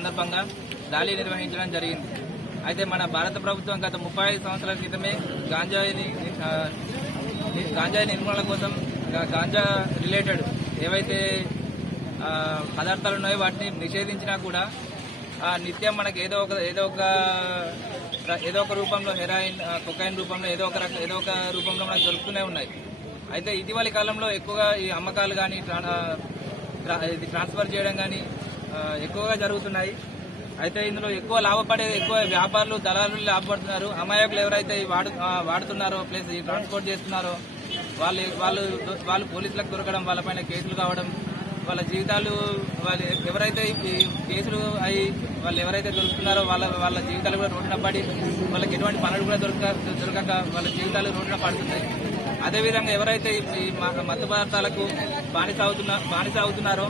సందర్భంగా ర్యాలీ నిర్వహించడం జరిగింది. అయితే మన భారత ప్రభుత్వం గత 35 సంవత్సరాల క్రితమే గాంజాయి నిర్మూలన కోసం గాంజా రిలేటెడ్ ఏవైతే పదార్థాలు ఉన్నాయో వాటిని నిషేధించినా కూడా నిత్యం మనకి ఏదో ఒక రూపంలో హెరాయిన్, కొకైన్ రూపంలో ఏదో ఒక రూపంలో మనకు దొరుకుతూనే ఉన్నాయి. అయితే ఇటీవలి కాలంలో ఎక్కువగా ఈ అమ్మకాలు కానీ ట్రాన్స్ఫర్ చేయడం కానీ ఎక్కువగా జరుగుతున్నాయి. అయితే ఇందులో ఎక్కువ వ్యాపారులు, దళారులు లాభపడుతున్నారు. అమాయకులు ఎవరైతే వాడుతున్నారో ప్లస్ ఈ ట్రాన్స్పోర్ట్ చేస్తున్నారో వాళ్ళు పోలీసులకు దొరకడం, వాళ్ళపైన కేసులు కావడం, వాళ్ళ జీవితాలు ఎవరైతే ఈ కేసులు అయి వాళ్ళు ఎవరైతే దొరుకుతున్నారో వాళ్ళ జీవితాలు కూడా రోడ్డున పడి వాళ్ళకి ఎటువంటి పనులు కూడా దొరకక వాళ్ళ జీవితాలు రోడ్డున పడుతున్నాయి. అదేవిధంగా ఎవరైతే ఈ మత్తు పదార్థాలకు బానిస అవుతున్నారో